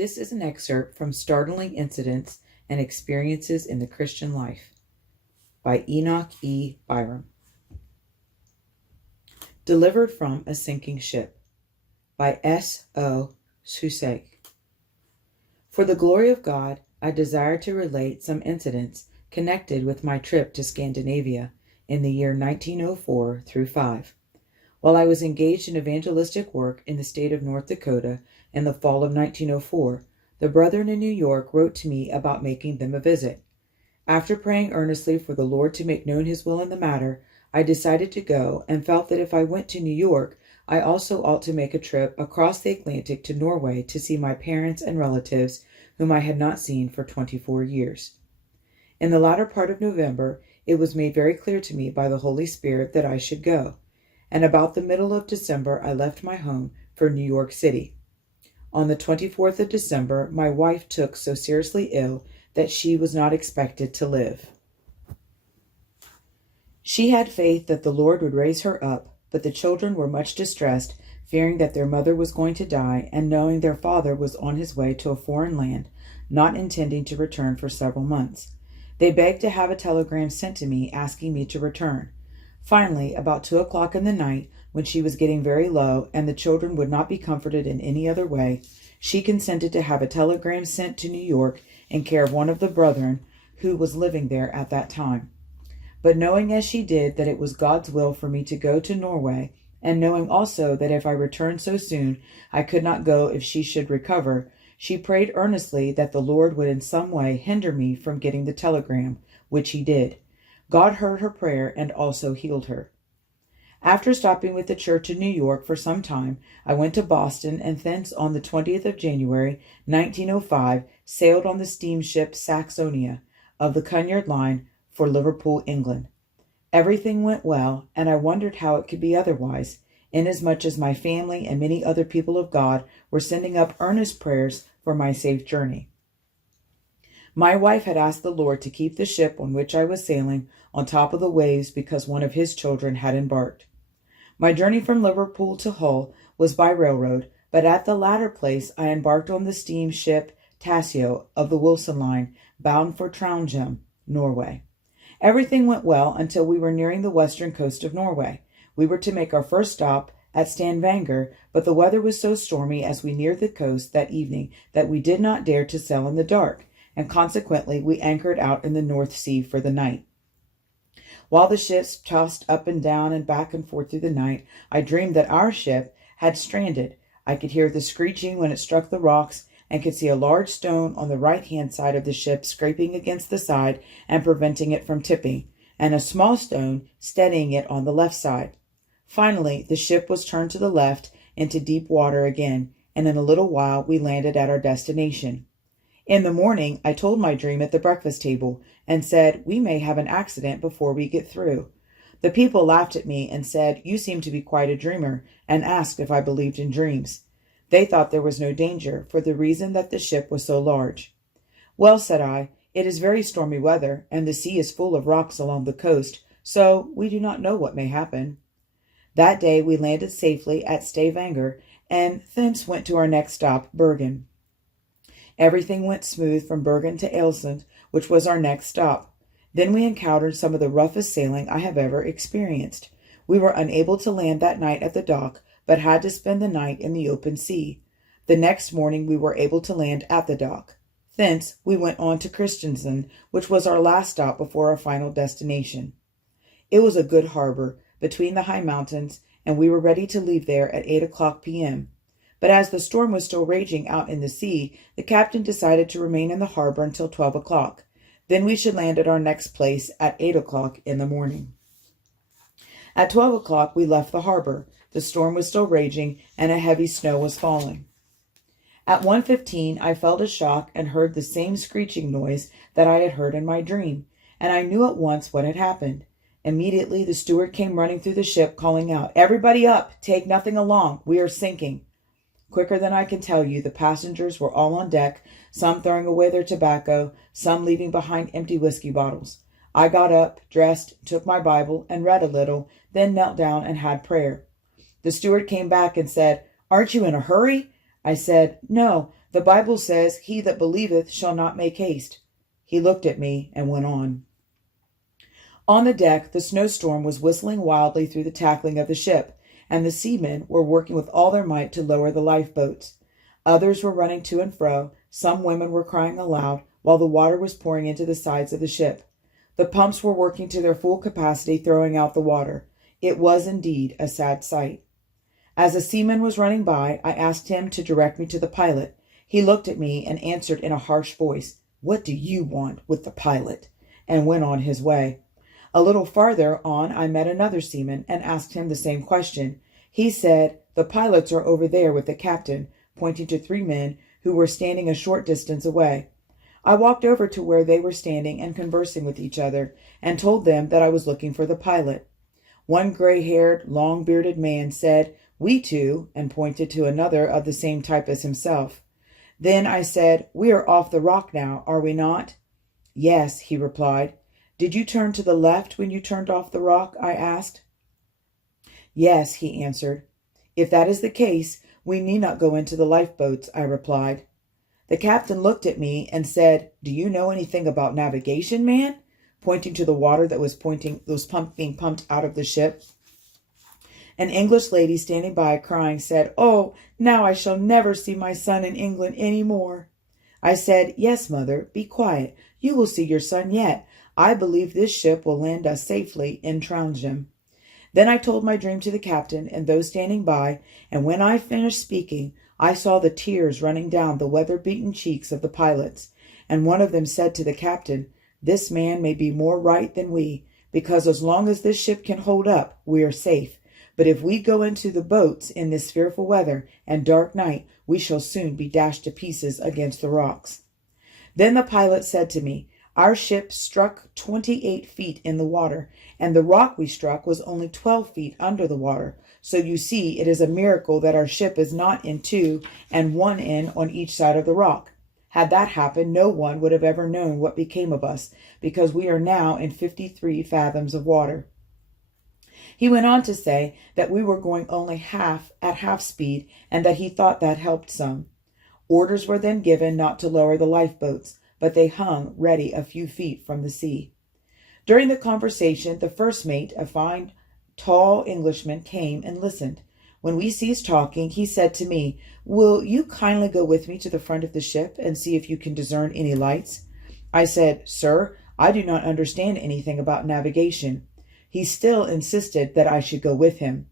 This is an excerpt from Startling Incidents and Experiences in the Christian Life by E.E.Byrum. Delivered from a Sinking Ship by S.O. Susek. For the glory of God, I desire to relate some incidents connected with my trip to Scandinavia in the year 1904 through 5. While I was engaged in evangelistic work in the state of North Dakota in the fall of 1904, the brethren in New York wrote to me about making them a visit. After praying earnestly for the Lord to make known His will in the matter, I decided to go and felt that if I went to New York, I also ought to make a trip across the Atlantic to Norway to see my parents and relatives whom I had not seen for 24 years. In the latter part of November, it was made very clear to me by the Holy Spirit that I should go, and about the middle of December I left my home for New York City. On the 24th of December, my wife took so seriously ill that she was not expected to live. She had faith that the Lord would raise her up, but the children were much distressed, fearing that their mother was going to die, and knowing their father was on his way to a foreign land, not intending to return for several months. They begged to have a telegram sent to me asking me to return. Finally, about 2 o'clock in the night, when she was getting very low and the children would not be comforted in any other way, she consented to have a telegram sent to New York in care of one of the brethren who was living there at that time. But knowing as she did that it was God's will for me to go to Norway, and knowing also that if I returned so soon I could not go if she should recover, she prayed earnestly that the Lord would in some way hinder me from getting the telegram, which He did. God heard her prayer and also healed her. After stopping with the church in New York for some time, I went to Boston and thence on the 20th of January, 1905, sailed on the steamship Saxonia of the Cunard Line for Liverpool, England. Everything went well, and I wondered how it could be otherwise, inasmuch as my family and many other people of God were sending up earnest prayers for my safe journey. My wife had asked the Lord to keep the ship on which I was sailing on top of the waves because one of His children had embarked. My journey from Liverpool to Hull was by railroad, but at the latter place I embarked on the steamship Tassio of the Wilson Line, bound for Trondheim, Norway. Everything went well until we were nearing the western coast of Norway. We were to make our first stop at Stavanger, but the weather was so stormy as we neared the coast that evening that we did not dare to sail in the dark, and consequently we anchored out in the North Sea for the night. While the ships tossed up and down and back and forth through the night, I dreamed that our ship had stranded. I could hear the screeching when it struck the rocks, and could see a large stone on the right-hand side of the ship scraping against the side and preventing it from tipping, and a small stone steadying it on the left side. Finally, the ship was turned to the left into deep water again, and in a little while we landed at our destination. In the morning, I told my dream at the breakfast table, and said, "We may have an accident before we get through." The people laughed at me and said, "You seem to be quite a dreamer," and asked if I believed in dreams. They thought there was no danger, for the reason that the ship was so large. "Well," said I, "it is very stormy weather, and the sea is full of rocks along the coast, so we do not know what may happen." That day we landed safely at Stavanger, and thence went to our next stop, Bergen. Everything went smooth from Bergen to Alesund, which was our next stop. Then we encountered some of the roughest sailing I have ever experienced. We were unable to land that night at the dock, but had to spend the night in the open sea. The next morning we were able to land at the dock. Thence we went on to Kristiansand, which was our last stop before our final destination. It was a good harbor, between the high mountains, and we were ready to leave there at 8 o'clock p.m. But as the storm was still raging out in the sea, the captain decided to remain in the harbor until 12 o'clock. Then we should land at our next place at 8 o'clock in the morning. At 12 o'clock we left the harbor. The storm was still raging, and a heavy snow was falling. At 1:15 I felt a shock and heard the same screeching noise that I had heard in my dream, and I knew at once what had happened. Immediately the steward came running through the ship, calling out, "Everybody up! Take nothing along! We are sinking!" Quicker than I can tell you, the passengers were all on deck, some throwing away their tobacco, some leaving behind empty whiskey bottles. I got up, dressed, took my Bible, and read a little, then knelt down and had prayer. The steward came back and said, "Aren't you in a hurry?" I said, "No, The Bible says, 'He that believeth shall not make haste.'" He looked at me and went on. On the deck, the snowstorm was whistling wildly through the tackling of the ship, and the seamen were working with all their might to lower the lifeboats. Others were running to and fro. Some women were crying aloud, while the water was pouring into the sides of the ship. The pumps were working to their full capacity, throwing out the water. It was indeed a sad sight. As a seaman was running by, I asked him to direct me to the pilot. He looked at me and answered in a harsh voice, "What do you want with the pilot?" and went on his way. A little farther on, I met another seaman and asked him the same question. He said, "The pilots are over there with the captain," pointing to 3 men who were standing a short distance away. I walked over to where they were standing and conversing with each other, and told them that I was looking for the pilot. One gray-haired, long-bearded man said, "We too," and pointed to another of the same type as himself. Then I said, "We are off the rock now, are we not?" "Yes," he replied. "Did you turn to the left when you turned off the rock?" I asked. "Yes," he answered. "If that is the case, we need not go into the lifeboats," I replied. The captain looked at me and said, "Do you know anything about navigation, man?" pointing to the water that was being pumped out of the ship. An English lady standing by crying said, "Oh, now I shall never see my son in England any more." I said, "Yes, mother, be quiet. You will see your son yet. I believe this ship will land us safely in Trondheim." Then I told my dream to the captain and those standing by, and when I finished speaking, I saw the tears running down the weather-beaten cheeks of the pilots, and one of them said to the captain, "This man may be more right than we, because as long as this ship can hold up, we are safe. But if we go into the boats in this fearful weather and dark night, we shall soon be dashed to pieces against the rocks." Then the pilot said to me, "Our ship struck 28 feet in the water, and the rock we struck was only 12 feet under the water. So you see, it is a miracle that our ship is not in two and one end on each side of the rock. Had that happened, no one would have ever known what became of us, because we are now in 53 fathoms of water." He went on to say that we were going only at half speed, and that he thought that helped some. Orders were then given not to lower the lifeboats, but they hung ready a few feet from the sea. During the conversation, the first mate, a fine, tall Englishman, came and listened. When we ceased talking, he said to me, "Will you kindly go with me to the front of the ship and see if you can discern any lights?" I said, "Sir, I do not understand anything about navigation." He still insisted that I should go with him.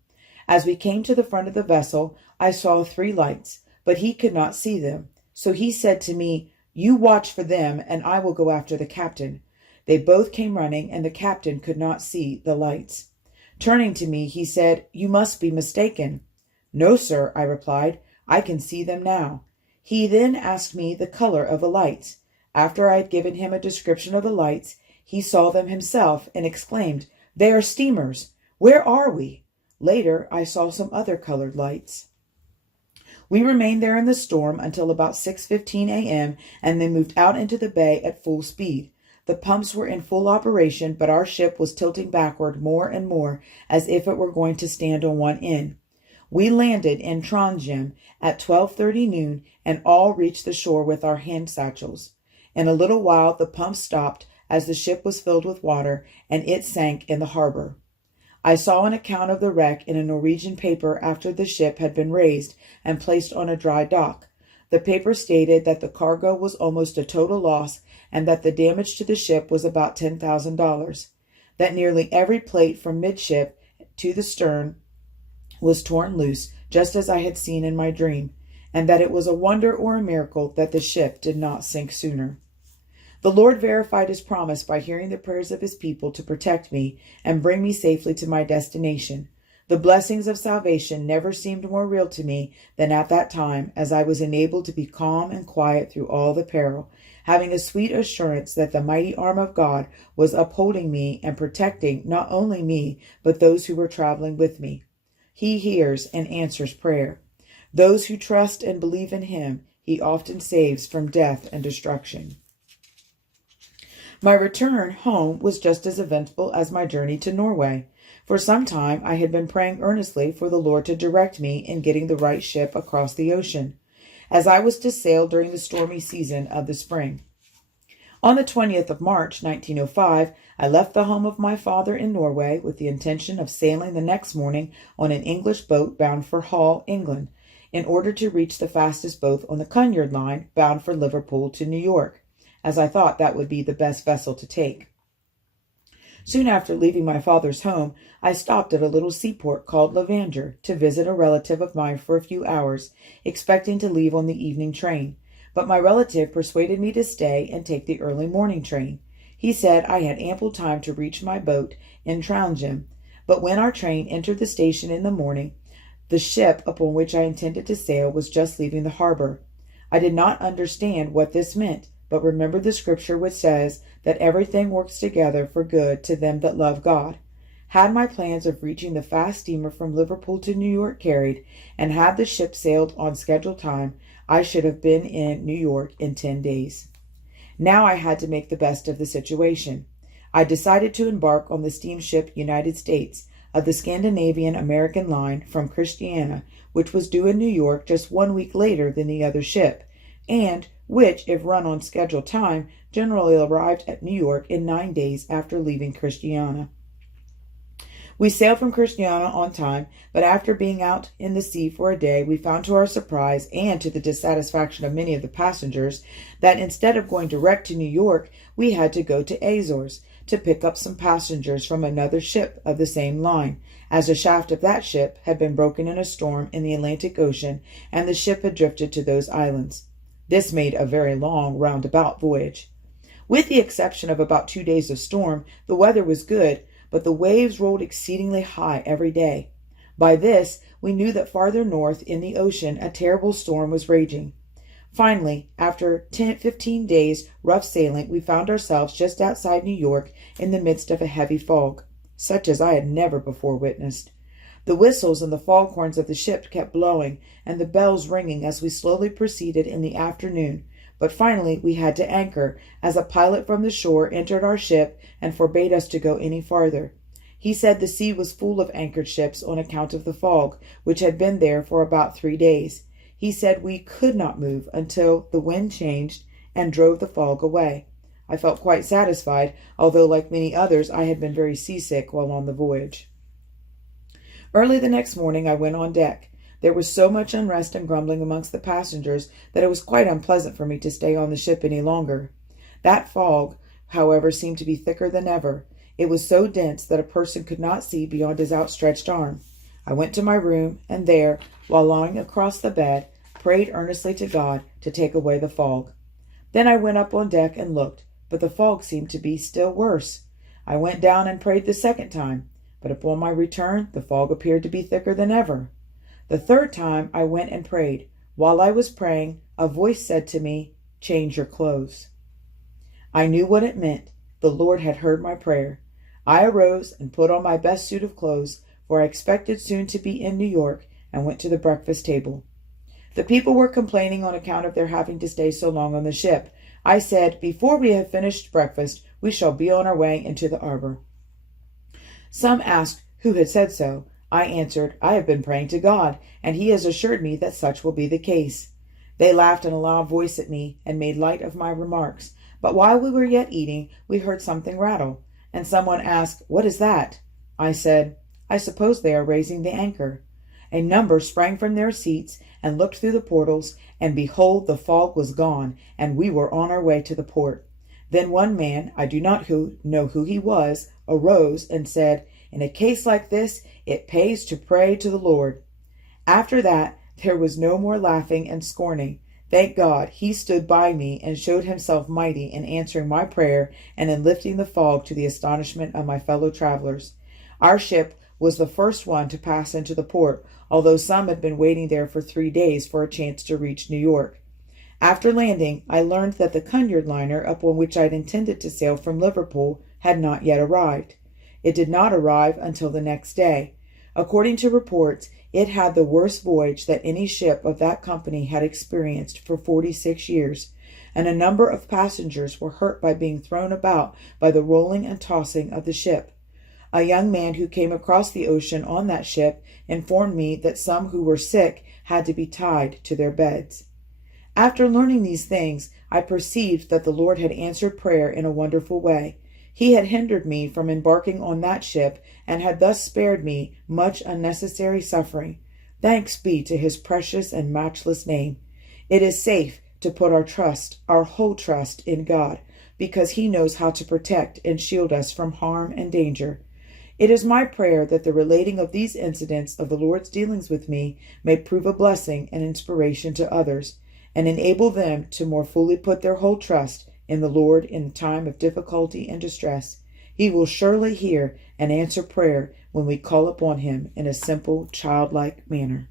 As we came to the front of the vessel, I saw 3 lights, but he could not see them. So he said to me, "You watch for them, and I will go after the captain." They both came running, and the captain could not see the lights. Turning to me, he said, "You must be mistaken." "No, sir," I replied. "I can see them now." He then asked me the color of the lights. After I had given him a description of the lights, he saw them himself and exclaimed, "They are steamers. Where are we?" Later, I saw some other colored lights. We remained there in the storm until about 6:15 a.m. and then moved out into the bay at full speed. The pumps were in full operation, but our ship was tilting backward more and more as if it were going to stand on one end. We landed in Trondheim at 12:30 noon and all reached the shore with our hand satchels. In a little while, the pumps stopped as the ship was filled with water and it sank in the harbor. I saw an account of the wreck in a Norwegian paper after the ship had been raised and placed on a dry dock. The paper stated that the cargo was almost a total loss and that the damage to the ship was about $10,000, that nearly every plate from midship to the stern was torn loose, just as I had seen in my dream, and that it was a wonder or a miracle that the ship did not sink sooner. The Lord verified his promise by hearing the prayers of his people to protect me and bring me safely to my destination. The blessings of salvation never seemed more real to me than at that time, as I was enabled to be calm and quiet through all the peril, having a sweet assurance that the mighty arm of God was upholding me and protecting not only me, but those who were traveling with me. He hears and answers prayer. Those who trust and believe in him, he often saves from death and destruction. My return home was just as eventful as my journey to Norway. For some time I had been praying earnestly for the Lord to direct me in getting the right ship across the ocean. as I was to sail during the stormy season of the spring. On the 20th of March, 1905, I left the home of my father in Norway with the intention of sailing the next morning on an English boat bound for Hull, England, in order to reach the fastest boat on the Cunard line bound for Liverpool to New York, as I thought that would be the best vessel to take. Soon after leaving my father's home, I stopped at a little seaport called Levanger to visit a relative of mine for a few hours, expecting to leave on the evening train. But my relative persuaded me to stay and take the early morning train. He said I had ample time to reach my boat in Trondheim, but when our train entered the station in the morning, the ship upon which I intended to sail was just leaving the harbor. I did not understand what this meant, but remembered the scripture which says that everything works together for good to them that love God. Had my plans of reaching the fast steamer from Liverpool to New York carried, and had the ship sailed on scheduled time, I should have been in New York in 10 days. Now I had to make the best of the situation. I decided to embark on the steamship United States of the Scandinavian American line from Christiania, which was due in New York just 1 week later than the other ship, and which, if run on scheduled time, generally arrived at New York in 9 days after leaving Christiania. We sailed from Christiania on time, but after being out in the sea for a day, we found to our surprise and to the dissatisfaction of many of the passengers that instead of going direct to New York, we had to go to Azores to pick up some passengers from another ship of the same line, as the shaft of that ship had been broken in a storm in the Atlantic Ocean and the ship had drifted to those islands. This made a very long roundabout voyage. With the exception of about 2 days of storm, the weather was good, but the waves rolled exceedingly high every day. By this, we knew that farther north in the ocean a terrible storm was raging. Finally, after 15 days' rough sailing, we found ourselves just outside New York in the midst of a heavy fog, such as I had never before witnessed. The whistles and the foghorns of the ship kept blowing, and the bells ringing as we slowly proceeded in the afternoon, but finally we had to anchor, as a pilot from the shore entered our ship and forbade us to go any farther. He said the sea was full of anchored ships on account of the fog, which had been there for about 3 days. He said we could not move until the wind changed and drove the fog away. I felt quite satisfied, although like many others I had been very seasick while on the voyage. Early the next morning I went on deck. There was so much unrest and grumbling amongst the passengers that it was quite unpleasant for me to stay on the ship any longer. That fog, however, seemed to be thicker than ever. It was so dense that a person could not see beyond his outstretched arm. I went to my room, and there, while lying across the bed, prayed earnestly to God to take away the fog. Then I went up on deck and looked, but the fog seemed to be still worse. I went down and prayed the second time, but upon my return the fog appeared to be thicker than ever. The third time I went and prayed. While I was praying, a voice said to me, "Change your clothes." I knew what it meant. The Lord had heard my prayer. I arose and put on my best suit of clothes, for I expected soon to be in New York, and went to the breakfast table. The people were complaining on account of their having to stay so long on the ship. I said, "Before we have finished breakfast, we shall be on our way into the harbor." Some asked who had said so. I answered, "I have been praying to God, and He has assured me that such will be the case." They laughed in a loud voice at me, and made light of my remarks. But while we were yet eating, we heard something rattle, and someone asked, "What is that?" I said, "I suppose they are raising the anchor." A number sprang from their seats and looked through the portals, and behold, the fog was gone, and we were on our way to the port. Then one man, I do not know who he was, arose and said, "In a case like this, it pays to pray to the Lord." After that, there was no more laughing and scorning. Thank God, He stood by me and showed Himself mighty in answering my prayer and in lifting the fog, to the astonishment of my fellow travelers. Our ship was the first one to pass into the port, although some had been waiting there for 3 days for a chance to reach New York. After landing, I learned that the Cunard liner upon which I had intended to sail from Liverpool had not yet arrived. It did not arrive until the next day. According to reports, it had the worst voyage that any ship of that company had experienced for 46 years, and a number of passengers were hurt by being thrown about by the rolling and tossing of the ship. A young man who came across the ocean on that ship informed me that some who were sick had to be tied to their beds. After learning these things, I perceived that the Lord had answered prayer in a wonderful way. He had hindered me from embarking on that ship and had thus spared me much unnecessary suffering. Thanks be to his precious and matchless name. It is safe to put our whole trust in God, because he knows how to protect and shield us from harm and danger. It is my prayer that the relating of these incidents of the Lord's dealings with me may prove a blessing and inspiration to others, and enable them to more fully put their whole trust in the Lord in the time of difficulty and distress. He will surely hear and answer prayer when we call upon him in a simple, childlike manner.